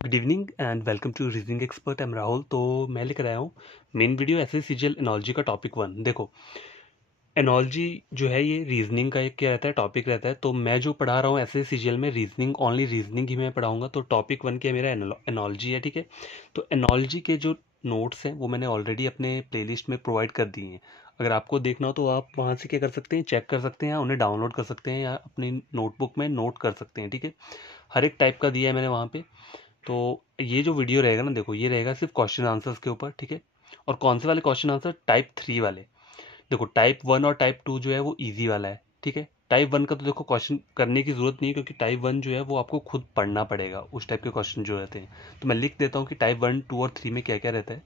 Good evening and welcome to reasoning expert. Am Rahul. तो मैं लेकर आया हूँ मेन वीडियो ऐसे सीजीएल एनोलॉजी का टॉपिक 1। देखो, एनोलॉजी जो है ये रीजनिंग का एक क्या रहता है, टॉपिक रहता है। तो मैं जो पढ़ा रहा हूँ ऐसे सीजीएल में रीजनिंग, ओनली रीजनिंग ही मैं पढ़ाऊंगा। तो टॉपिक 1 के मेरा एनोलॉजी है, ठीक है। तो एनोलॉजी के जो नोट्स हैं वो मैंने ऑलरेडी अपने प्लेलिस्ट में प्रोवाइड कर दिए हैं। अगर आपको देखना हो तो आप वहाँ से क्या कर सकते हैं, चेक कर सकते हैं, उन्हें डाउनलोड कर सकते हैं या अपनी नोटबुक में नोट कर सकते हैं, ठीक है। हर एक टाइप का दिया है मैंने वहाँ पे। तो ये जो वीडियो रहेगा ना, देखो ये रहेगा सिर्फ क्वेश्चन आंसर्स के ऊपर, ठीक है। और कौन से वाले क्वेश्चन आंसर, टाइप 3 वाले। देखो टाइप 1 और टाइप 2 जो है वो इजी वाला है, ठीक है। टाइप 1 का तो देखो क्वेश्चन करने की जरूरत नहीं है, क्योंकि टाइप 1 जो है वो आपको खुद पढ़ना पड़ेगा, उस टाइप के क्वेश्चन जो रहते हैं। तो मैं लिख देता हूँ कि टाइप 1, 2 और 3 में क्या क्या रहता है।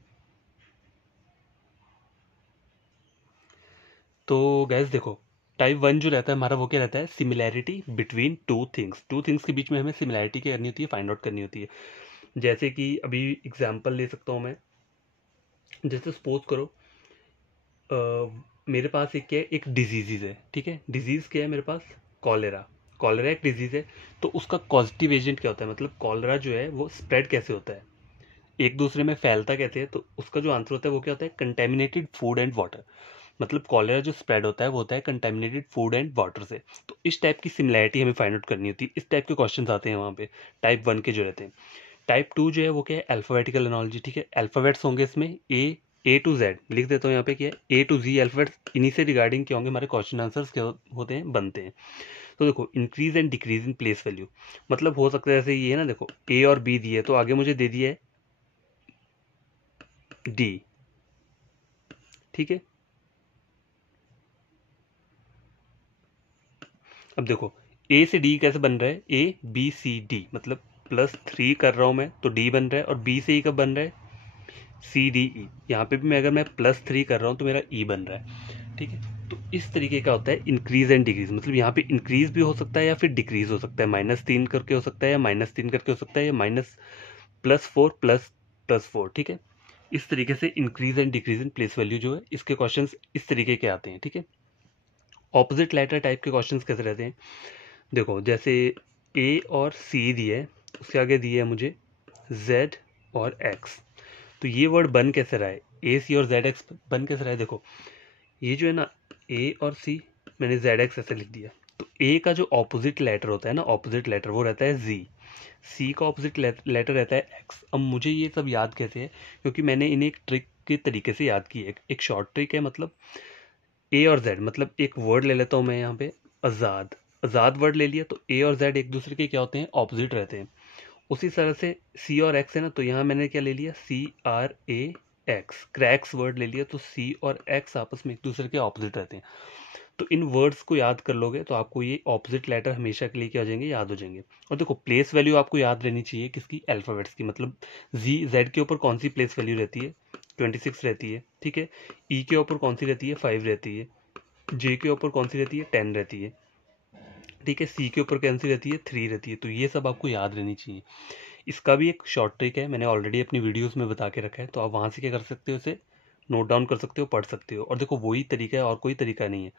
तो गैस देखो, टाइप 1 जो रहता है हमारा वो क्या रहता है, सिमिलैरिटी बिटवीन टू थिंग्स के बीच में हमें सिमिलैरिटी क्या करनी होती है, फाइंड आउट करनी होती है। जैसे कि अभी एग्जांपल ले सकता हूँ मैं। जैसे सपोज करो, मेरे पास एक क्या है, एक डिजीज़ है, ठीक है। डिजीज़ क्या है मेरे पास, कॉलेरा। कॉलेरा एक डिजीज़ है। तो उसका पॉजिटिव एजेंट क्या होता है, मतलब कॉलेरा जो है वो स्प्रेड कैसे होता है, एक दूसरे में फैलता कैसे है। तो उसका जो आंसर होता है वो क्या होता है, कंटेमिनेटेड फूड एंड वाटर। मतलब कॉलेरा जो स्प्रेड होता है वो होता है कंटेमिनेटेड फूड एंड वाटर से। तो इस टाइप की सिमिलैरिटी हमें फाइंड आउट करनी होती है। इस टाइप के क्वेश्चन आते हैं वहाँ पे टाइप 1 के जो रहते हैं। टाइप 2 जो है वो क्या है, अल्फाबेटिकल एनोलॉजी, ठीक है। अल्फाबेट्स होंगे इसमें, ए टू जेड लिख देता हूँ यहाँ पे, क्या है ए टू जी अल्फाबेट्स। इन्हीं से रिगार्डिंग क्या होंगे, हमारे क्वेश्चन आंसर्स क्या होते हैं, बनते हैं। तो देखो, increase and decrease in place value, मतलब हो सकता है जैसे ये है ना, देखो ए और बी दिए, तो आगे मुझे दे दिया है डी, ठीक है। अब देखो, ए से डी कैसे बन रहा है, ए बी सी डी, मतलब +3 कर रहा हूं मैं तो डी बन रहा है। और बी से ई कब बन रहा है, सी डी ई। यहाँ पे भी मैं, अगर मैं +3 कर रहा हूँ तो मेरा ई बन रहा है, ठीक है। तो इस तरीके का होता है इंक्रीज एंड डिक्रीज। मतलब यहाँ पे इंक्रीज भी हो सकता है या फिर डिक्रीज हो सकता है, -3 करके हो सकता है या -3 करके हो सकता है, या +4 +4, ठीक है। इस तरीके से increase and decrease in place value जो है, इसके क्वेश्चंस इस तरीके के आते हैं, ठीक है। ऑपोजिट लेटर टाइप के क्वेश्चंस कैसे रहते हैं, देखो जैसे ए और सी दिए है, उसके आगे दिए है मुझे जेड और एक्स। तो ये वर्ड बन कैसे रहा है, ए सी और जेड एक्स बन कैसे रहा है। देखो ये जो है ना, ए और सी, मैंने जेड एक्स ऐसे लिख दिया। तो ए का जो ऑपोजिट लेटर होता है ना, ऑपोजिट लेटर वो रहता है जी। सी का ऑपोजिट लेटर रहता है एक्स। अब मुझे ये सब याद कैसे है, क्योंकि मैंने इन्हें एक ट्रिक के तरीके से याद की है। एक शॉर्ट ट्रिक है, मतलब ए और जेड, मतलब एक वर्ड ले लेता हूँ मैं यहाँ पे, आज़ाद। आज़ाद वर्ड ले लिया, तो ए और जेड एक दूसरे के क्या होते हैं, ऑपोजिट रहते हैं। उसी तरह से सी और एक्स है ना, तो यहाँ मैंने क्या ले लिया, CRAX, क्रैक्स वर्ड ले लिया। तो सी और एक्स आपस में एक दूसरे के ऑपोजिट रहते हैं। तो इन वर्ड्स को याद कर लोगे तो आपको ये ऑपोजिट लेटर हमेशा के लिए क्या हो जाएंगे, याद हो जाएंगे। और देखो, प्लेस वैल्यू आपको याद रहनी चाहिए किसकी, अल्फाबेट्स की। मतलब जी जेड के ऊपर कौन सी प्लेस वैल्यू रहती है, 26 रहती है, ठीक है। ई के ऊपर कौन सी रहती है, 5 रहती है। जे के ऊपर कौन सी रहती है, 10 रहती है, ठीक है। सी के ऊपर कौन सी रहती है, 3 रहती है। तो ये सब आपको याद रहनी चाहिए। इसका भी एक शॉर्ट ट्रिक है, मैंने ऑलरेडी अपनी वीडियोस में बता के रखा है। तो आप वहाँ से क्या कर सकते हो, उसे नोट डाउन कर सकते हो, पढ़ सकते हो। और देखो वही तरीका है, और कोई तरीका नहीं है।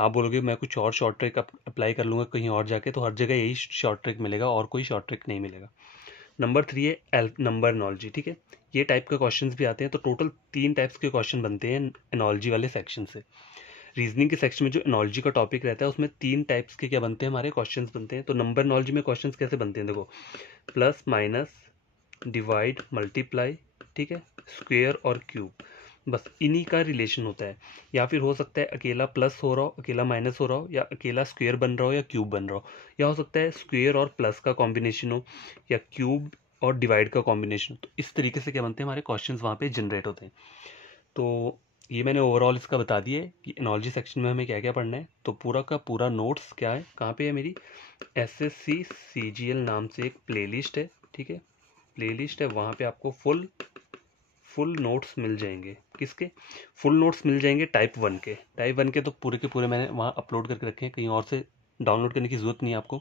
आप बोलोगे मैं कुछ और शॉर्ट ट्रिक अप्लाई कर लूँगा कहीं और जाके, तो हर जगह यही शॉर्ट ट्रिक मिलेगा और कोई शॉर्ट ट्रिक नहीं मिलेगा। नंबर 3 है नंबर एनोलॉजी, ठीक है। ये टाइप के क्वेश्चंस भी आते हैं। तो टोटल 3 टाइप्स के क्वेश्चन बनते हैं एनोलॉजी वाले सेक्शन से। रीजनिंग के सेक्शन में जो एनोलॉजी का टॉपिक रहता है उसमें 3 टाइप्स के क्या बनते हैं, हमारे क्वेश्चंस बनते हैं। तो नंबर एनोलॉजी में क्वेश्चंस कैसे बनते हैं, देखो प्लस माइनस, डिवाइड, मल्टीप्लाई, ठीक है, स्क्वेयर और क्यूब। बस इन्हीं का रिलेशन होता है। या फिर हो सकता है अकेला प्लस हो रहा हो, अकेला माइनस हो रहा हो, या अकेला स्क्वेयर बन रहा हो या क्यूब बन रहा हो, या हो सकता है स्क्वेयर और प्लस का कॉम्बिनेशन हो, या क्यूब और डिवाइड का कॉम्बिनेशन हो। तो इस तरीके से क्या बनते हैं, हमारे क्वेश्चंस वहाँ पे जनरेट होते हैं। तो ये मैंने ओवरऑल इसका बता दिया है कि एनोलॉजी सेक्शन में हमें क्या क्या पढ़ना है। तो पूरा का पूरा नोट्स क्या है, कहाँ पे है, मेरी SSC CGL नाम से एक प्लेलिस्ट है, ठीक है। प्लेलिस्ट है, वहाँ पे आपको फुल नोट्स मिल जाएंगे। किसके, फुल नोट्स मिल जाएंगे टाइप 1 के तो पूरे के पूरे मैंने वहाँ अपलोड करके रखे हैं, कहीं और से डाउनलोड करने की ज़रूरत नहीं है आपको।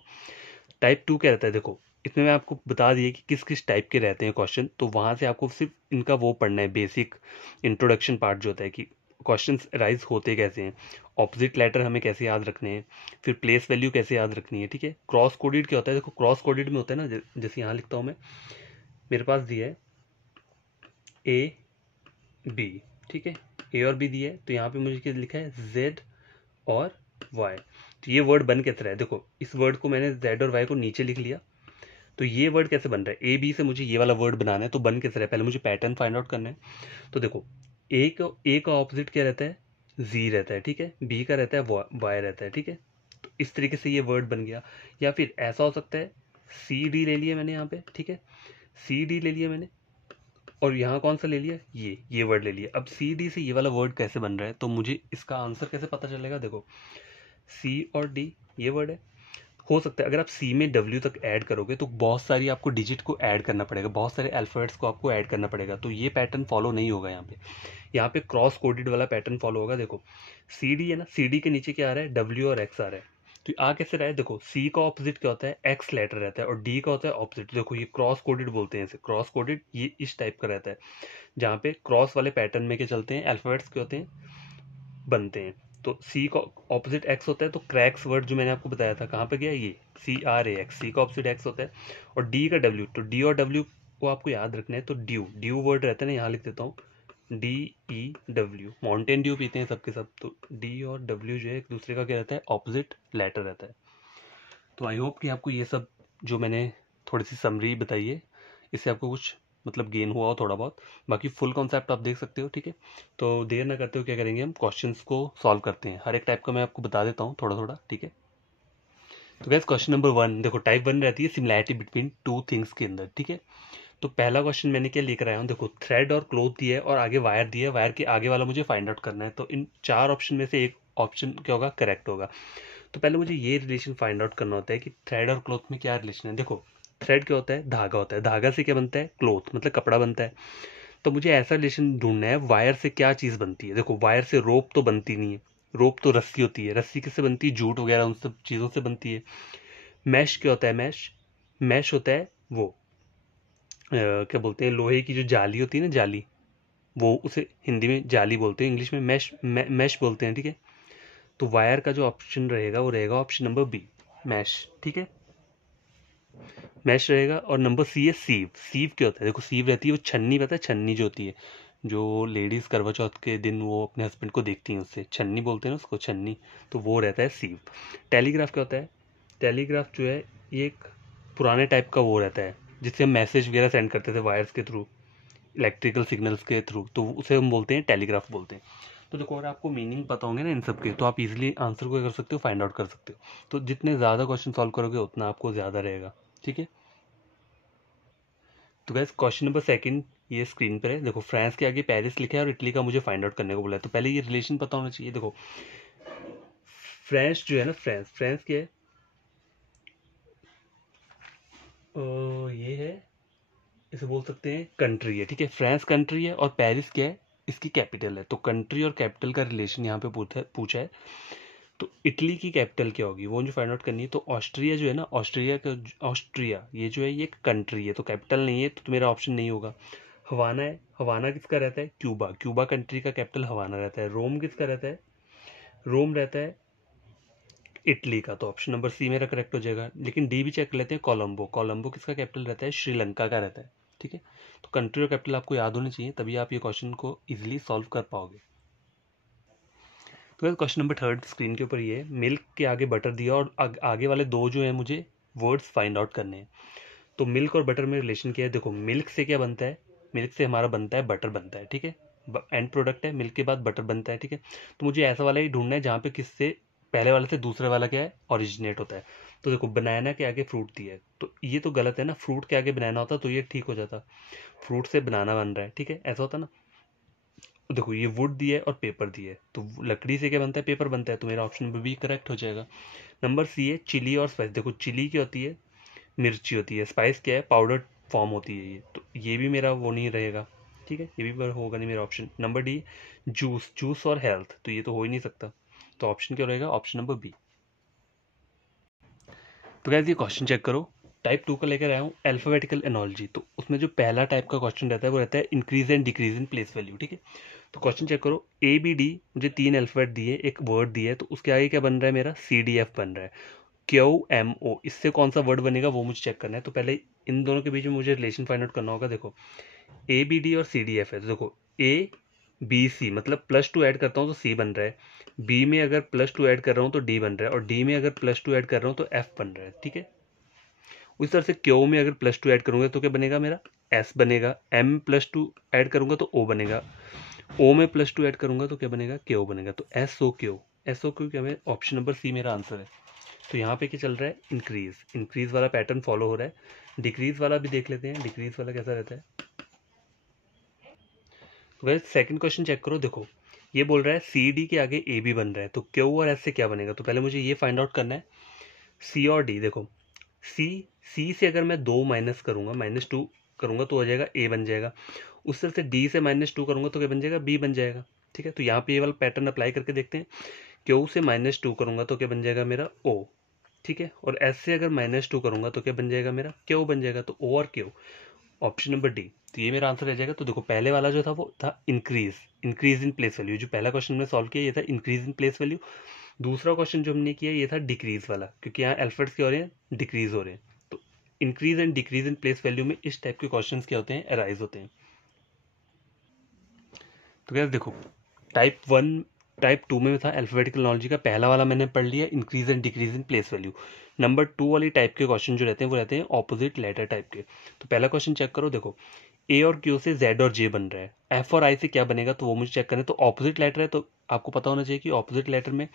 टाइप 2 क्या रहता है, देखो इसमें मैं आपको बता दिए कि किस किस टाइप के रहते हैं क्वेश्चन। तो वहाँ से आपको सिर्फ इनका वो पढ़ना है, बेसिक इंट्रोडक्शन पार्ट जो होता है कि क्वेश्चंस राइज होते कैसे हैं, ऑपोजिट लेटर हमें कैसे याद रखने हैं, फिर प्लेस वैल्यू कैसे याद रखनी है, ठीक है। क्रॉस कोडेड क्या होता है, देखो क्रॉस कोडेड में होता है ना, जैसे यहाँ लिखता हूँ मैं, मेरे पास दिया है ए बी, ठीक है, ए और बी दिया है, तो यहाँ पे मुझे क्या लिखा है जेड और वाई। तो ये वर्ड बन कैसे रहा है, देखो इस वर्ड को मैंने जेड और वाई को नीचे लिख लिया, तो ये वर्ड कैसे बन रहा है, ए बी से मुझे ये वाला वर्ड बनाना है, तो बन कैसे रहा है, पहले मुझे पैटर्न फाइंड आउट करना है। तो देखो ए का ऑपोजिट क्या रहता है, जी रहता है, ठीक है, बी का रहता है वाई रहता है, ठीक है। तो इस तरीके से ये वर्ड बन गया। या फिर ऐसा हो सकता है सी डी ले लिया मैंने यहाँ पे, ठीक है, सी डी ले लिया मैंने, और यहाँ कौन सा ले लिया, ये वर्ड ले लिया। अब सी डी से ये वाला वर्ड कैसे बन रहा है, तो मुझे इसका आंसर कैसे पता चलेगा, देखो सी और डी ये वर्ड है। हो सकता है अगर आप सी में डब्ल्यू तक ऐड करोगे तो बहुत सारी आपको डिजिट को ऐड करना पड़ेगा, बहुत सारे अल्फाबेट्स को आपको ऐड करना पड़ेगा, तो ये पैटर्न फॉलो नहीं होगा यहाँ पे। यहाँ पे क्रॉस कोडेड वाला पैटर्न फॉलो होगा। देखो सी डी है ना, सी डी के नीचे क्या आ रहा है, डब्ल्यू और एक्स आ रहा है, तो आ कैसे रहा है, देखो सी का ऑपोजिट क्या होता है, एक्स लेटर रहता है, और डी का होता है ऑपोजिट। देखो ये क्रॉस कोडेड बोलते हैं इसे, क्रॉस कोडेड ये इस टाइप का रहता है, जहाँ पे क्रॉस वाले पैटर्न में क्या चलते हैं, अल्फाबेट्स के होते हैं, बनते हैं। तो सी का ऑपोजिट एक्स होता है, तो क्रैक्स वर्ड जो मैंने आपको बताया था कहाँ पे गया, ये सी आर ए एक्स, सी का ऑपोजिट एक्स होता है, और डी का डब्ल्यू, तो डी और डब्ल्यू को आपको याद रखना है, तो ड्यू ड्यू वर्ड रहता है ना, यहाँ लिख देता हूँ D E W, Mountain Dew पीते हैं सबके सब, तो डी और डब्ल्यू जो है एक दूसरे का क्या रहता है, ऑपोजिट लेटर रहता है। तो आई होप कि आपको ये सब जो मैंने थोड़ी सी समरी बताई है, इससे आपको कुछ मतलब गेन हुआ हो थोड़ा बहुत। बाकी फुल कॉन्सेप्ट आप देख सकते हो, ठीक है। तो देर ना करते हो क्या करेंगे, हम क्वेश्चंस को सॉल्व करते हैं, हर एक टाइप का मैं आपको बता देता हूँ थोड़ा थोड़ा, ठीक है। तो गैस क्वेश्चन नंबर 1, देखो टाइप 1 रहती है सिमिलैरिटी बिटवीन टू थिंग्स के अंदर, ठीक है। तो पहला क्वेश्चन मैंने क्या लेकर आया हूँ, देखो थ्रेड और क्लोथ दिया है और आगे वायर दिया है, वायर के आगे वाला मुझे फाइंड आउट करना है। तो इन 4 ऑप्शन में से एक ऑप्शन क्या होगा, करेक्ट होगा। तो पहले मुझे ये रिलेशन फाइंड आउट करना होता है कि थ्रेड और क्लॉथ में क्या रिलेशन है। देखो थ्रेड क्या होता है, धागा होता है, धागा से क्या बनता है, क्लॉथ मतलब कपड़ा बनता है। तो मुझे ऐसा रिलेशन ढूंढना है वायर से क्या चीज़ बनती है। देखो वायर से रोप तो बनती नहीं है, रोप तो रस्सी होती है, रस्सी किससे बनती है, जूट वगैरह उन सब चीज़ों से बनती है। मैश क्या होता है, मैश मैश होता है वो क्या बोलते हैं, लोहे की जो जाली होती है ना, जाली, वो उसे हिंदी में जाली बोलते हैं, इंग्लिश में मैश बोलते हैं, ठीक है। तो वायर का जो ऑप्शन रहेगा वो रहेगा ऑप्शन नंबर बी, मैश, ठीक है, मैश रहेगा। और नंबर सी है सीव। सीव क्या होता है, देखो सीव रहती है वो छन्नी, पता है छन्नी जो होती है, जो लेडीज करवा चौथ के दिन वो अपने हस्बैंड को देखती हैं, उससे छन्नी बोलते हैं ना उसको, छन्नी, तो वो रहता है सीव। टेलीग्राफ क्या होता है, टेलीग्राफ जो है ये एक पुराने टाइप का वो रहता है जिससे हम मैसेज वगैरह सेंड करते थे वायर्स के थ्रू, इलेक्ट्रिकल सिग्नल्स के थ्रू, तो उसे हम बोलते हैं टेलीग्राफ बोलते हैं। तो देखो अगर आपको मीनिंग पता होंगे ना इन सब के, तो आप इजीली आंसर को कर सकते हो, फाइंड आउट कर सकते हो। तो जितने ज़्यादा क्वेश्चन सॉल्व करोगे उतना आपको ज़्यादा रहेगा, ठीक है। तो गैस क्वेश्चन नंबर 2 ये स्क्रीन पर है, देखो फ्रांस के आगे पेरिस लिखा है और इटली का मुझे फाइंड आउट करने को बोला है। तो पहले ये रिलेशन पता होना चाहिए। देखो फ्रांस जो है ना, फ्रांस फ्रांस क्या है, ये है, इसे बोल सकते हैं कंट्री है, ठीक है, फ्रांस कंट्री है, और पेरिस क्या है, इसकी कैपिटल है। तो कंट्री और कैपिटल का रिलेशन यहाँ पे पूछा है। तो इटली की कैपिटल क्या होगी वो मुझे फाइंड आउट करनी है। तो ऑस्ट्रिया जो है ना, ऑस्ट्रिया ये जो है ये कंट्री है, तो कैपिटल नहीं है, तो मेरा ऑप्शन नहीं होगा। हवाना है, हवाना किसका रहता है, क्यूबा, क्यूबा कंट्री का कैपिटल हवाना रहता है। रोम किसका रहता है, रोम रहता है इटली का, तो ऑप्शन नंबर सी मेरा करेक्ट हो जाएगा। लेकिन डी भी चेक कर लेते हैं, कोलंबो, कोलंबो किसका कैपिटल रहता है, श्रीलंका का रहता है, ठीक है। तो कंट्री और कैपिटल आपको याद होनी चाहिए, तभी आप ये क्वेश्चन को इजीली सॉल्व कर पाओगे। तो क्वेश्चन नंबर 3 स्क्रीन के ऊपर ये मिल्क के आगे बटर दिया और आगे वाले दो जो है मुझे वर्ड्स फाइंड आउट करने हैं। तो मिल्क और बटर में रिलेशन क्या है, देखो मिल्क से क्या बनता है, मिल्क से हमारा बनता है बटर बनता है, ठीक है, एंड प्रोडक्ट है, मिल्क के बाद बटर बनता है, ठीक है। तो मुझे ऐसा वाला ही ढूंढना है जहाँ पे किससे पहले वाले से दूसरे वाला क्या है, ओरिजिनेट होता है। तो देखो बनाना के आगे फ्रूट दिया है, तो ये तो गलत है ना, फ्रूट के आगे बनाना होता तो ये ठीक हो जाता, फ्रूट से बनाना बन रहा है, ठीक है, ऐसा होता ना। देखो ये वुड दिया है और पेपर दिया है, तो लकड़ी से क्या बनता है, पेपर बनता है, तो मेरा ऑप्शन नंबर बी करेक्ट हो जाएगा। नंबर सी है चिली और स्पाइस। देखो चिली क्या होती है, मिर्ची होती है, स्पाइस क्या है, पाउडर फॉर्म होती है ये, तो ये भी मेरा वो नहीं रहेगा, ठीक है, ये भी होगा नहीं मेरा option. Number D juice, juice और हेल्थ, तो ये तो हो ही नहीं सकता, तो ऑप्शन क्या रहेगा, ऑप्शन नंबर बी। तो गैस ये क्वेश्चन चेक करो, टाइप 2 का लेकर आया हूँ अल्फाबेटिकल एनोलॉजी। तो उसमें जो पहला टाइप का क्वेश्चन रहता है वो रहता है increase and decrease in place value, ठीक है। तो क्वेश्चन चेक करो, ए बी डी मुझे 3 अल्फाबेट दिए, एक वर्ड दिया है, तो उसके आगे क्या बन रहा है मेरा, सी डी एफ बन रहा है। क्यू एम ओ, इससे कौन सा वर्ड बनेगा वो मुझे चेक करना है। तो पहले इन दोनों के बीच में मुझे रिलेशन फाइंड आउट करना होगा। देखो ए बी डी और सी डी एफ है, तो देखो ए बी सी मतलब +2 ऐड करता हूँ तो सी बन रहा है, बी में अगर +2 ऐड कर रहा हूँ तो डी बन रहा है, और डी में अगर +2 ऐड कर रहा हूँ तो एफ बन रहा है। ठीक है, उस तरह से क्यू में अगर +2 ऐड करूंगा तो क्या बनेगा मेरा एस बनेगा, एम +2 ऐड करूंगा तो ओ बनेगा, ओ में +2 ऐड करूंगा तो क्या बनेगा क्यू बनेगा। तो एस ओ क्यू क्या है, ऑप्शन नंबर सी मेरा आंसर है। तो यहाँ पे क्या चल रहा है, इंक्रीज वाला पैटर्न फॉलो हो रहा है। डिक्रीज वाला भी देख लेते हैं, डिक्रीज वाला कैसा रहता है। तो वैसे सेकंड क्वेश्चन चेक करो, देखो ये बोल रहा है सी डी के आगे ए बी बन रहा है, तो क्यू और एस से क्या बनेगा। तो पहले मुझे ये फाइंड आउट करना है सी और डी। देखो सी से अगर मैं 2 माइनस करूंगा, -2 करूंगा तो हो जाएगा ए बन जाएगा। उस तरह से डी से -2 करूंगा तो क्या बन जाएगा बी बन जाएगा। ठीक है, तो यहाँ पे ये वाला पैटर्न अप्लाई करके देखते हैं। क्यू से -2 करूंगा तो क्या बन जाएगा मेरा ओ। ठीक है, और एस से अगर -2 करूंगा तो क्या बन जाएगा मेरा क्यू बन जाएगा। तो ओ और क्यू, ऑप्शन नंबर डी। तो ये मेरा आंसर रह जाएगा। तो देखो पहले वाला जो था वो था इंक्रीज इन प्लेस वैल्यू, जो पहला क्वेश्चन हमने सॉल्व किया ये था इंक्रीज इन प्लेस वैल्यू। दूसरा क्वेश्चन जो हमने किया ये था डिक्रीज वाला, क्योंकि यहाँ अल्फाबेट्स क्या हो रहे हैं, डिक्रीज हो रहे हैं। तो increase and decrease in place value में इस टाइप के क्वेश्चंस क्या होते हैं, अराइज होते हैं। तो क्या देखो टाइप 2 में था अल्फाबेटिकल नॉलेज का, पहला वाला मैंने पढ़ लिया increase and decrease in place value. Number 2 वाली टाइप के क्वेश्चन जो रहते हैं वो रहते हैं ऑपोजिट लेटर टाइप के। तो पहला क्वेश्चन चेक करो, देखो ए और क्यू से जेड और जे बन रहा है, एफ और आई से क्या बनेगा, तो वो मुझे चेक करना है। तो ऑपोजिट लेटर है तो आपको पता होना चाहिए कि ऑपोजिट लेटर में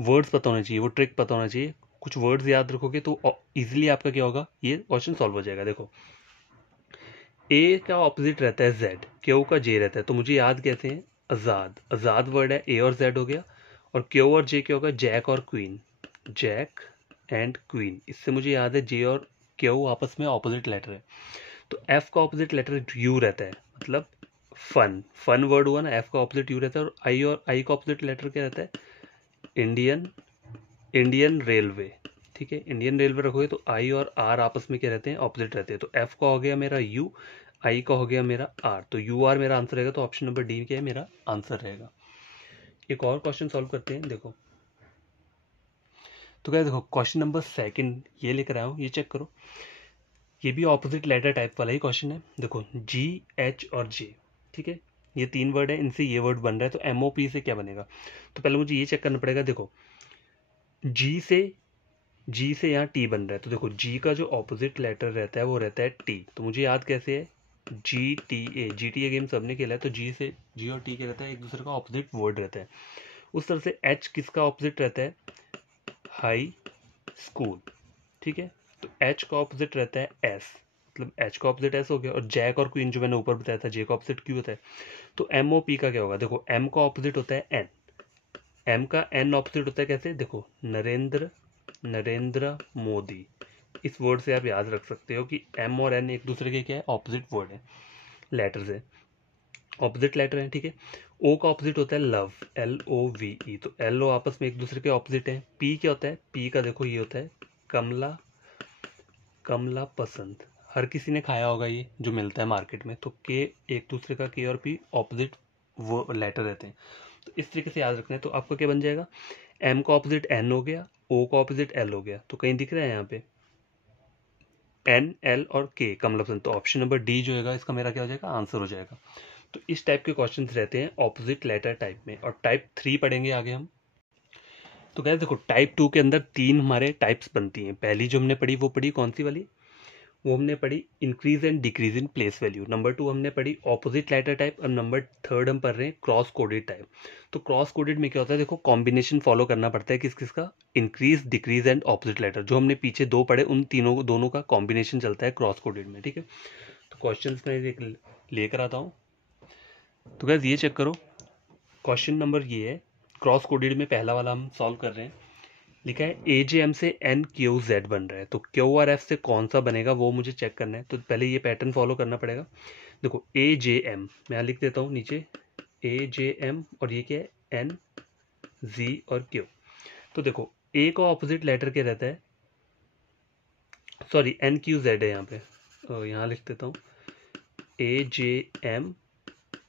वर्ड्स पता होना चाहिए, वो ट्रिक पता होना चाहिए। कुछ वर्ड्स याद रखोगे तो इजीली आपका क्या होगा, ये क्वेश्चन सॉल्व हो जाएगा। देखो ए का ऑपोजिट रहता है जेड, क्यू का जे रहता है, तो मुझे याद कैसे हैं आजाद वर्ड है, ए और जेड हो गया, और क्यू और जे क्या होगा, जैक और क्वीन, जैक एंड क्वीन। इससे मुझे याद है जे और क्यू आपस में ऑपोजिट लेटर है। तो एफ का ऑपोजिट लेटर यू रहता है, मतलब फन वर्ड हुआ ना, एफ का ऑपोजिट यू रहता है। और आई का ऑपोजिट लेटर क्या रहता है, इंडियन रेलवे। ठीक है, इंडियन रेलवे रखोगे तो आई और आर आपस में क्या रहते हैं, ऑपोजिट रहते हैं। तो एफ का हो गया मेरा यू, आई का हो गया मेरा आर, तो यू आर मेरा आंसर रहेगा। तो ऑप्शन नंबर डी क्या है मेरा आंसर रहेगा। एक और क्वेश्चन सॉल्व करते हैं, देखो तो क्या देखो क्वेश्चन नंबर सेकंड ये लेकर आया हूँ, ये चेक करो। ये भी ऑपोजिट लेटर टाइप वाला ही क्वेश्चन है। देखो जी एच और जे, ठीक है, ये 3 वर्ड है, इनसे ये वर्ड बन रहा है, तो एमओपी से क्या बनेगा। तो पहले मुझे ये चेक करना पड़ेगा। देखो जी से यहाँ टी बन रहा है, तो देखो जी का जो ऑपोजिट लेटर रहता है वो रहता है टी। तो मुझे याद कैसे है, जी टी ए गेम सबने खेला है, तो जी और टी क्या रहता है, एक दूसरे का ऑपोजिट वर्ड रहता है। उस तरह से एच किसका ऑपोजिट रहता है, हाई स्कूल। ठीक है, तो एच का ऑपोजिट रहता है एस, मतलब एच का ऑपोजिट एस हो गया। और जैक और क्वीन जो मैंने ऊपर बताया था, जे का ऑपोजिट क्यू होता है। तो एम ओ पी का क्या होगा, देखो एम का ऑपोजिट होता है एन, एम का एन ऑपोजिट होता है कैसे, देखो नरेंद्र मोदी। इस वर्ड से आप याद रख सकते हो कि एम और एन एक दूसरे के क्या है, ऑपोजिट वर्ड है, लेटर से ऑपोजिट लेटर है। ठीक है, ओ का ऑपोजिट होता है लव, LOVE, तो एल ओ आपस में एक दूसरे के ऑपोजिट है। पी क्या होता है, पी का देखो ये होता है कमला पसंद, हर किसी ने खाया होगा ये जो मिलता है मार्केट में। तो के एक दूसरे का, के और पी ऑपोजिट वो लेटर रहते हैं। तो इस तरीके से याद रखना है। तो आपका क्या बन जाएगा, एम का ऑपोजिट एन हो गया, ओ का ऑपोजिट एल हो गया। तो कहीं दिख रहा है यहाँ पे एन एल और के कमला पसंद, तो ऑप्शन नंबर डी जो है इसका मेरा क्या हो जाएगा, आंसर हो जाएगा। तो इस टाइप के क्वेश्चंस रहते हैं ऑपोजिट लेटर टाइप में। और टाइप 3 पढ़ेंगे आगे हम। तो क्या देखो टाइप 2 के अंदर 3 हमारे टाइप्स बनती हैं। पहली जो हमने पढ़ी वो पढ़ी कौन सी वाली, वो हमने पढ़ी increase and decrease in place value. Number 2 हमने पढ़ी ऑपोजिट लेटर टाइप, और नंबर 3 हम पढ़ रहे हैं क्रॉस कोडेड टाइप। तो क्रॉस कोडेड में क्या होता है, देखो कॉम्बिनेशन फॉलो करना पड़ता है किस किस का, increase decrease and opposite letter. जो हमने पीछे 2 पढ़े उन दोनों का कॉम्बिनेशन चलता है क्रॉस कोडेड में। ठीक है, तो क्वेश्चन मैं लेकर आता हूँ। तो गैस ये चेक करो, क्वेश्चन नंबर ये है, क्रॉस कोडेड में पहला वाला हम सॉल्व कर रहे हैं। लिखा है AJM से NQZ बन रहा है, तो QRF से कौन सा बनेगा वो मुझे चेक करना है। तो पहले ये पैटर्न फॉलो करना पड़ेगा। देखो AJM मैं यहाँ लिख देता हूँ नीचे, AJM, और ये क्या है NZ और Q। तो देखो A का ऑपोजिट लेटर क्या रहता है, सॉरी NQZ है यहाँ पे, यहाँ लिख देता हूँ AJM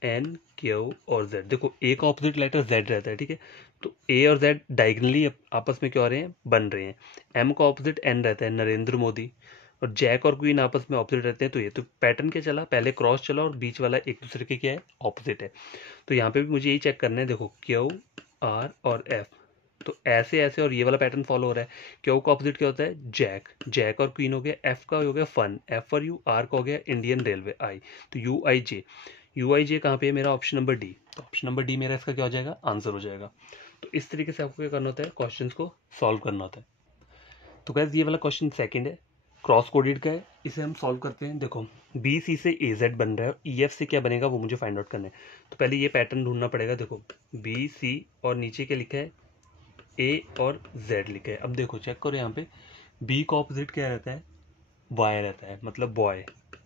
NQ और Z। देखो A का ऑपोजिट लेटर Z रहता है, ठीक है, तो A और Z डायगनली आपस में क्या हो रहे हैं, बन रहे हैं। M का ऑपोजिट N रहता है, नरेंद्र मोदी, और जैक और क्वीन आपस में ऑपोजिट रहते हैं, तो ये तो पैटर्न क्या चला, पहले क्रॉस चला और बीच वाला एक दूसरे के क्या है, ऑपोजिट है। तो यहाँ पे भी मुझे यही चेक करना है, देखो क्यू आर और एफ, तो ऐसे ऐसे और ये वाला पैटर्न फॉलो हो रहा है। क्यू का ऑपोजिट क्या होता है, जैक, जैक और क्वीन हो गया, एफ का हो गया fun, F for U, R का हो गया इंडियन रेलवे, आई, तो यू आई जे, यू आई जे कहाँ पे है मेरा, ऑप्शन नंबर डी, तो ऑप्शन नंबर डी मेरा इसका क्या हो जाएगा, आंसर हो जाएगा। तो इस तरीके से आपको क्या करना होता है, क्वेश्चंस को सॉल्व करना होता है। तो गाइस ये वाला क्वेश्चन सेकंड है, क्रॉस कोडेड का है, इसे हम सॉल्व करते हैं। देखो बी सी से ए जेड बन रहा है, ई एफ से क्या बनेगा वो मुझे फाइंड आउट करना है। तो पहले ये पैटर्न ढूंढना पड़ेगा। देखो बी सी और नीचे क्या लिखा है, ए और जेड लिखा है। अब देखो चेक करो, यहाँ पे बी का ऑपोजिट क्या रहता है, वाई रहता है, मतलब बॉय,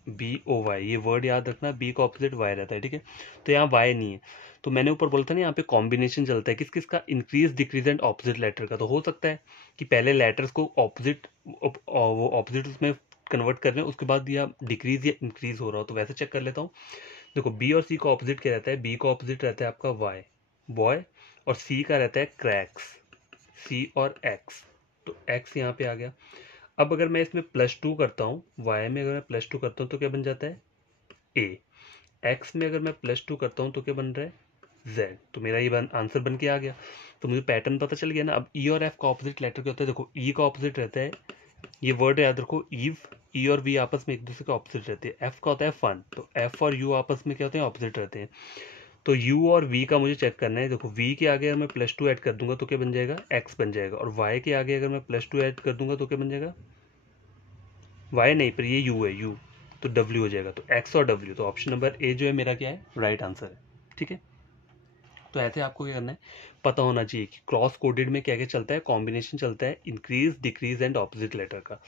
बी ओ वाई, ये वर्ड याद रखना, बी का ऑपोजिट वाई रहता है, ठीक है। तो यहाँ वाई नहीं है, तो मैंने ऊपर बोला था ना यहाँ पे कॉम्बिनेशन चलता है किस किस का, increase decrease and opposite letter का। तो हो सकता है कि पहले लेटर्स को ऑपोजिट, वो ऑपोजिट उसमें कन्वर्ट कर रहे हैं, उसके बाद या डिक्रीज या इंक्रीज हो रहा हो, तो वैसे चेक कर लेता हूँ। देखो बी और सी का ऑपोजिट क्या रहता है, बी का ऑपोजिट रहता है आपका वाई, बॉय, और सी का रहता है क्रैक्स, सी और एक्स, तो एक्स यहाँ पे आ गया। अब अगर मैं इसमें +2 करता हूँ, वाई में अगर मैं +2 करता हूँ तो क्या बन जाता है, ए, एक्स में अगर मैं +2 करता हूँ तो क्या बन रहा है, जेड, तो मेरा ये आंसर बन के आ गया। तो मुझे पैटर्न पता चल गया ना। अब ई और एफ का ऑपोजिट लेटर क्या होता है, देखो ई का ऑपोजिट रहता है, ये वर्ड याद रखो, ईव, ई और वी आपस में एक दूसरे के ऑपोजिट रहते हैं। एफ का होता है फन, तो एफ और यू आपस में क्या होते हैं, ऑपोजिट रहते हैं। तो u और v का मुझे चेक करना है। देखो v के आगे अगर मैं +2 ऐड कर दूंगा तो क्या बन जाएगा, x बन जाएगा, और y के आगे अगर मैं +2 ऐड कर दूंगा तो क्या बन जाएगा, y नहीं, पर ये u है, u, तो w हो जाएगा। तो x और w, तो ऑप्शन नंबर ए जो है मेरा क्या है, राइट आंसर है, ठीक है। तो ऐसे आपको क्या करना है, पता होना चाहिए कि क्रॉस कोडेड में क्या क्या चलता है, कॉम्बिनेशन चलता है increase decrease and opposite letter का।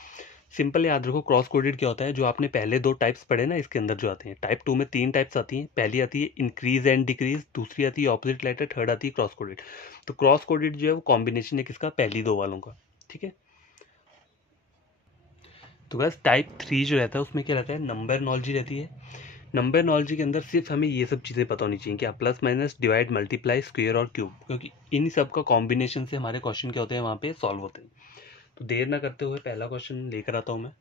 सिंपल याद रखो, क्रॉस कोडेड क्या होता है, जो आपने पहले 2 टाइप्स पढ़े ना, इसके अंदर जो आते हैं, टाइप 2 में 3 टाइप्स आती हैं। पहली आती है इंक्रीज एंड डिक्रीज, दूसरी आती है ऑपोजिट लेटर, थर्ड आती है क्रॉस कोडेड। तो क्रॉस कोडेड जो है वो कॉम्बिनेशन है किसका, पहली 2 वालों का, ठीक है। तो बस टाइप 3 जो रहता है उसमें क्या रहता है, नंबर नॉलेज रहती है। नंबर नॉलेज के अंदर सिर्फ हमें ये सब चीज़ें पता होनी चाहिए कि plus minus divide multiply square और क्यूब, क्योंकि इन सब का कॉम्बिनेशन से हमारे क्वेश्चन क्या होते हैं, वहाँ पे सॉल्व होते हैं। तो देर ना करते हुए पहला क्वेश्चन लेकर आता हूँ मैं।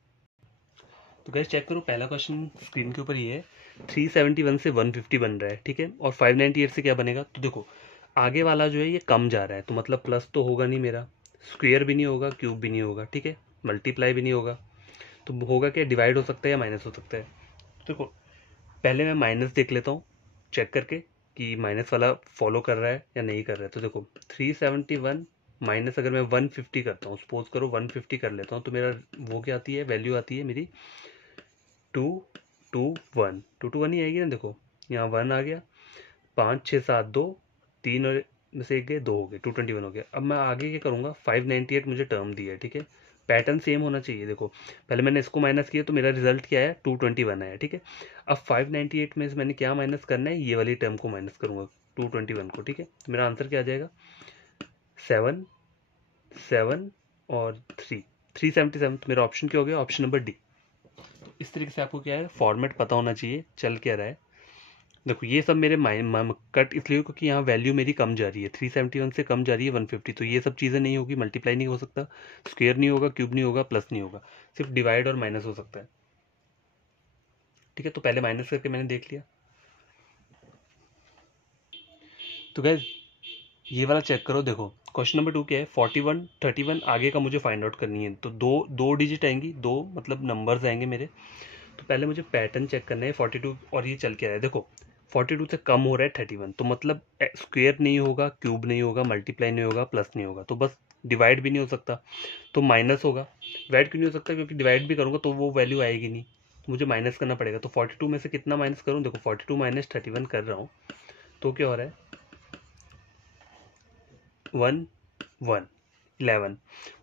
तो गाइस चेक करो, पहला क्वेश्चन स्क्रीन के ऊपर ये है, 371 से 150 बन रहा है, ठीक है, और 598 से क्या बनेगा। तो देखो आगे वाला जो है ये कम जा रहा है, तो मतलब प्लस तो होगा नहीं मेरा, स्क्वायर भी नहीं होगा, क्यूब भी नहीं होगा, ठीक है, मल्टीप्लाई भी नहीं होगा, तो होगा क्या, डिवाइड हो सकता है या माइनस हो सकता है। देखो पहले मैं माइनस देख लेता हूँ चेक करके कि माइनस वाला फॉलो कर रहा है या नहीं कर रहा है। तो देखो 371 माइनस अगर मैं 150 करता हूँ, सपोज करो 150 कर लेता हूँ, तो मेरा वो क्या आती है, वैल्यू आती है मेरी 221, 221 ही आएगी ना। देखो यहाँ 1 आ गया, 5 6 7 2 3 और में से एक गए, 2 हो गए, 221 हो गया। अब मैं आगे क्या करूँगा, 598 मुझे टर्म दिया है, ठीक है, पैटर्न सेम होना चाहिए। देखो पहले मैंने इसको माइनस किया तो मेरा रिजल्ट क्या है, 221 आया, ठीक है। अब 598 में से मैंने क्या माइनस करना है, ये वाली टर्म को माइनस करूँगा, 221 को, ठीक है। तो मेरा आंसर क्या आ जाएगा, 7 7 और 377। तो मेरा ऑप्शन क्या हो गया, ऑप्शन नंबर डी। तो इस तरीके से आपको क्या है, फॉर्मेट पता होना चाहिए चल क्या रहा है। देखो ये सब मेरे कट इसलिए क्योंकि यहाँ वैल्यू मेरी कम जा रही है, 371 से कम जा रही है 150, तो ये सब चीज़ें नहीं होगी, मल्टीप्लाई नहीं हो सकता, स्क्वायर नहीं होगा, क्यूब नहीं होगा, प्लस नहीं होगा, सिर्फ डिवाइड और माइनस हो सकता है, ठीक है। तो पहले माइनस करके मैंने देख लिया। तो गैस ये वाला चेक करो, देखो क्वेश्चन नंबर 2 क्या है, 41 31 आगे का मुझे फाइंड आउट करनी है। तो दो डिजिट आएंगी, दो मतलब नंबर्स आएंगे मेरे। तो पहले मुझे पैटर्न चेक करना है, 42 और ये चल के रहा है। देखो 42 से कम हो रहा है 31, तो मतलब स्क्वायर नहीं होगा, क्यूब नहीं होगा, मल्टीप्लाई नहीं होगा, प्लस नहीं होगा, तो बस डिवाइड भी नहीं हो सकता, तो माइनस होगा। डिवाइड क्यों नहीं हो सकता, क्योंकि डिवाइड भी करूँगा तो वो वैल्यू आएगी नहीं, तो मुझे माइनस करना पड़ेगा। तो 42 में से कितना माइनस करूँ, देखो 42 माइनस 31 कर रहा हूँ, तो क्या हो रहा है, 1 1 11,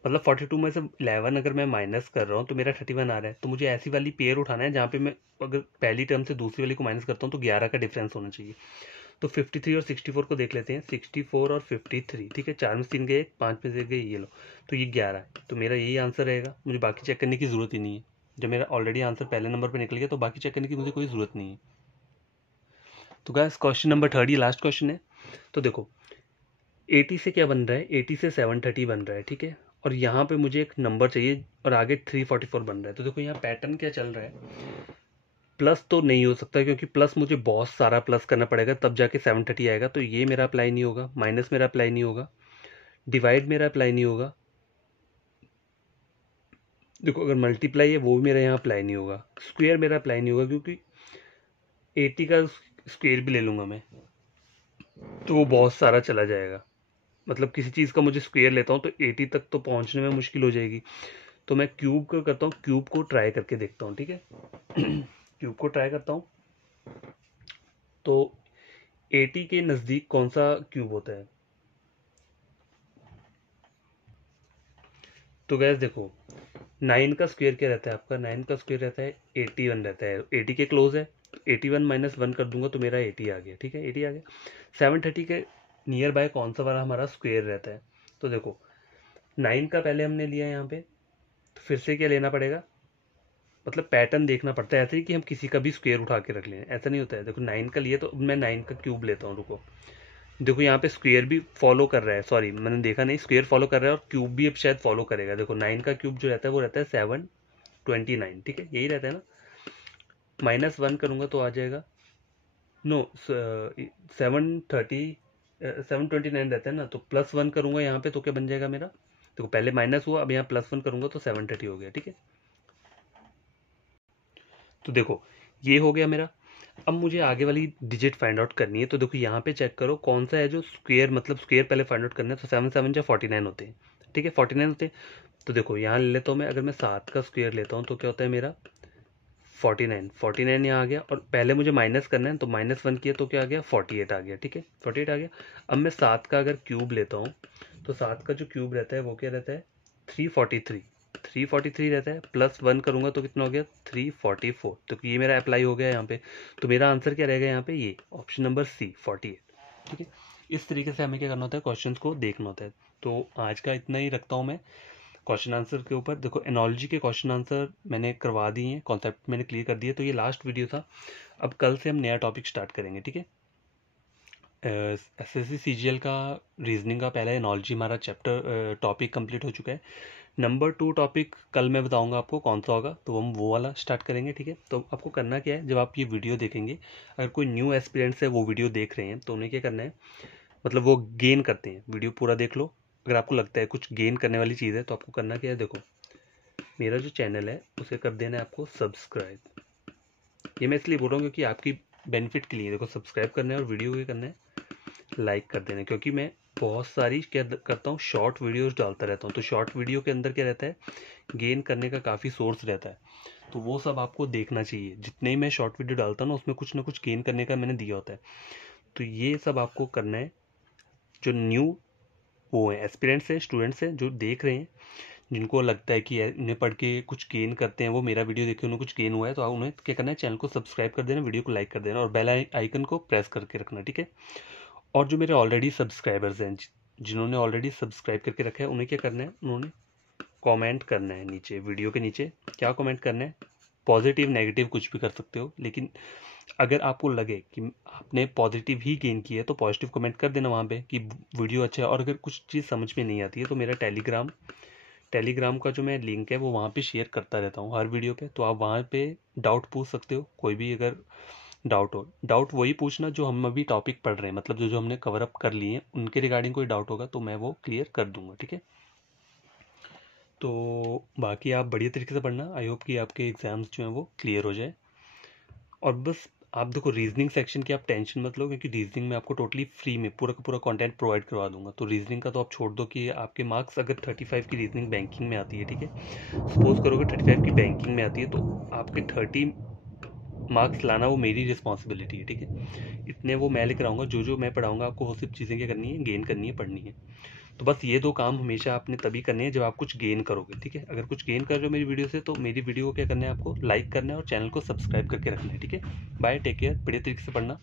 मतलब 42 में से 11 अगर मैं माइनस कर रहा हूँ तो मेरा 31 आ रहा है। तो मुझे ऐसी वाली पेयर उठाना है जहाँ पे मैं अगर पहली टर्म से दूसरी वाली को माइनस करता हूँ तो 11 का डिफरेंस होना चाहिए। तो 53 और 64 को देख लेते हैं, 64 और 53, ठीक है, 4 में से 3 गए, 5 में से गए, ये लो, तो ये 11 है, तो मेरा यही आंसर रहेगा। मुझे बाकी चेक करने की ज़रूरत ही नहीं है, जब मेरा ऑलरेडी आंसर पहले नंबर पर निकल गया तो बाकी चेक करने की मुझे कोई ज़रूरत नहीं है। तो गाइस क्वेश्चन नंबर 3 ये लास्ट क्वेश्चन है। तो देखो 80 से क्या बन रहा है, 80 से 730 बन रहा है, ठीक है, और यहाँ पे मुझे एक नंबर चाहिए और आगे 344 बन रहा है। तो देखो यहाँ पैटर्न क्या चल रहा है, प्लस तो नहीं हो सकता क्योंकि प्लस मुझे बहुत सारा प्लस करना पड़ेगा तब जाके 730 आएगा, तो ये मेरा अप्लाई नहीं होगा। माइनस मेरा अप्लाई नहीं होगा, डिवाइड मेरा अप्लाई नहीं होगा। देखो अगर मल्टीप्लाई है वो भी मेरा यहाँ अप्लाई नहीं होगा, स्क्वायर मेरा अप्लाई नहीं होगा क्योंकि 80 का स्क्वायर भी ले लूँगा मैं तो वो बहुत सारा चला जाएगा। मतलब किसी चीज़ का मुझे स्क्वायर लेता हूँ तो 80 तक तो पहुँचने में मुश्किल हो जाएगी। तो मैं क्यूब का करता हूँ, क्यूब को ट्राई करके देखता हूँ, ठीक है। क्यूब को ट्राई करता हूँ तो 80 के नज़दीक कौन सा क्यूब होता है। तो गैस देखो 9 का स्क्वायर क्या रहता है आपका, 9 का स्क्वायर रहता है 81 रहता है, 80 के क्लोज है। 81 माइनस 1 कर दूंगा तो मेरा 80 आ गया, ठीक है 80 आ गया। 730 के नियर बाय कौन सा वाला हमारा स्क्वायर रहता है। तो देखो 9 का पहले हमने लिया यहाँ पे, तो फिर से क्या लेना पड़ेगा, मतलब पैटर्न देखना पड़ता है। ऐसे ही कि हम किसी का भी स्क्वायर उठा के रख लें, ऐसा नहीं होता है। देखो 9 का लिए तो मैं 9 का क्यूब लेता हूँ, रुको। देखो यहाँ पे स्क्वायर भी फॉलो कर रहा है, सॉरी मैंने देखा नहीं, स्क्वायर फॉलो कर रहा है और क्यूब भी अब शायद फॉलो करेगा। देखो 9 का क्यूब जो रहता है वो रहता है 729, ठीक है यही रहता है ना। -1 करूंगा तो आ जाएगा, नो 729 रहता है ना, तो +1 करूंगा यहाँ पे तो क्या बन जाएगा मेरा। देखो पहले माइनस हुआ, अब यहाँ +1 करूंगा तो 730 हो गया, ठीक है। तो देखो ये हो गया मेरा। अब मुझे आगे वाली डिजिट फाइंड आउट करनी है। तो देखो यहाँ पे चेक करो कौन सा है जो स्क्वायर, मतलब स्क्वायर पहले फाइंड आउट करना है। तो 7 7 49 होते हैं, ठीक है 49 होते हैं। तो देखो यहाँ ले लेता हूँ मैं, अगर मैं 7 का स्क्वायर लेता हूँ तो क्या होता है मेरा 49 यहाँ आ गया। और पहले मुझे माइनस करना है तो -1 किया तो क्या आ गया 48 आ गया, ठीक है 48 आ गया। अब मैं 7 का अगर क्यूब लेता हूँ तो 7 का जो क्यूब रहता है वो क्या रहता है 343 रहता है। +1 करूंगा तो कितना हो गया 344। तो ये मेरा अप्लाई हो गया यहाँ पे। तो मेरा आंसर क्या रहेगा यहाँ पे, ये ऑप्शन नंबर सी 48, ठीक है। इस तरीके से हमें क्या करना होता है, क्वेश्चन को देखना होता है। तो आज का इतना ही रखता हूँ मैं क्वेश्चन आंसर के ऊपर। देखो एनोलॉजी के क्वेश्चन आंसर मैंने करवा दिए हैं, कॉन्सेप्ट मैंने क्लियर कर दिए। तो ये लास्ट वीडियो था, अब कल से हम नया टॉपिक स्टार्ट करेंगे, ठीक है। SSC CGL का रीजनिंग का पहला एनोलॉजी हमारा चैप्टर टॉपिक कंप्लीट हो चुका है। नंबर 2 टॉपिक कल मैं बताऊंगा आपको कौन सा होगा, तो हम वो वाला स्टार्ट करेंगे, ठीक है। तो आपको करना क्या है, जब आप ये वीडियो देखेंगे, अगर कोई न्यू एस्पिरेंट्स है वो वीडियो देख रहे हैं तो उन्हें क्या करना है, मतलब वो गेन करते हैं, वीडियो पूरा देख लो। अगर आपको लगता है कुछ गेन करने वाली चीज़ है तो आपको करना क्या है, देखो मेरा जो चैनल है उसे कर देना है आपको सब्सक्राइब। ये मैं इसलिए बोल रहा हूँ क्योंकि आपकी बेनिफिट के लिए, देखो सब्सक्राइब करना है और वीडियो को करना है लाइक कर देना है। क्योंकि मैं बहुत सारी क्या करता हूँ, शॉर्ट वीडियोस डालता रहता हूँ। तो शॉर्ट वीडियो के अंदर क्या रहता है, गेन करने का काफ़ी सोर्स रहता है, तो वो सब आपको देखना चाहिए। जितने ही मैं शॉर्ट वीडियो डालता हूँ ना उसमें कुछ ना कुछ गेन करने का मैंने दिया होता है। तो ये सब आपको करना है। जो न्यू वो है एस्पिरेंट्स हैं, स्टूडेंट्स हैं जो देख रहे हैं, जिनको लगता है कि इन्हें पढ़ के कुछ गेन करते हैं, वो मेरा वीडियो देख के उन्हें कुछ गेन हुआ है, तो आप उन्हें क्या करना है, चैनल को सब्सक्राइब कर देना, वीडियो को लाइक कर देना और बेल आइकन को प्रेस करके रखना, ठीक है। और जो मेरे ऑलरेडी सब्सक्राइबर्स हैं, जिन्होंने ऑलरेडी सब्सक्राइब करके रखा है, उन्हें क्या करना है, उन्होंने कमेंट करना है नीचे, वीडियो के नीचे क्या कमेंट करना है, पॉजिटिव नेगेटिव कुछ भी कर सकते हो। लेकिन अगर आपको लगे कि आपने पॉजिटिव ही गेन किया है तो पॉजिटिव कमेंट कर देना वहाँ पे कि वीडियो अच्छा है। और अगर कुछ चीज़ समझ में नहीं आती है तो मेरा टेलीग्राम का जो मैं लिंक है वो वहाँ पे शेयर करता रहता हूँ हर वीडियो पे, तो आप वहाँ पे डाउट पूछ सकते हो। कोई भी अगर डाउट हो, डाउट वही पूछना जो हम अभी टॉपिक पढ़ रहे हैं, मतलब जो जो हमने कवर अप कर लिए हैं उनके रिगार्डिंग कोई डाउट होगा तो मैं वो क्लियर कर दूंगा, ठीक है। तो बाकी आप बढ़िया तरीके से पढ़ना, आई होप कि आपके एग्ज़ाम्स जो हैं वो क्लियर हो जाए। और बस आप देखो रीजनिंग सेक्शन की आप टेंशन मत लो, क्योंकि रीजनिंग में आपको टोटली फ्री में पूरा का पूरा कंटेंट प्रोवाइड करवा दूंगा। तो रीजनिंग का तो आप छोड़ दो कि आपके मार्क्स अगर 35 की रीजनिंग बैंकिंग में आती है, ठीक है, सपोज करोगे 35 की बैंकिंग में आती है तो आपके 30 मार्क्स लाना वो मेरी रिस्पॉन्सिबिलिटी है, ठीक है। इतने वो मैं लेकर आऊँगा, जो जो मैं पढ़ाऊँगा आपको वो सिर्फ चीज़ें क्या करनी है, गेन करनी है, पढ़नी है। तो बस ये 2 काम हमेशा आपने तभी करने हैं जब आप कुछ गेन करोगे, ठीक है। अगर कुछ गेन कर रहे हो मेरी वीडियो से तो मेरी वीडियो को क्या करना है, आपको लाइक करना है और चैनल को सब्सक्राइब करके रखना है, ठीक है। बाय, टेक केयर, बढ़िया तरीके से पढ़ना।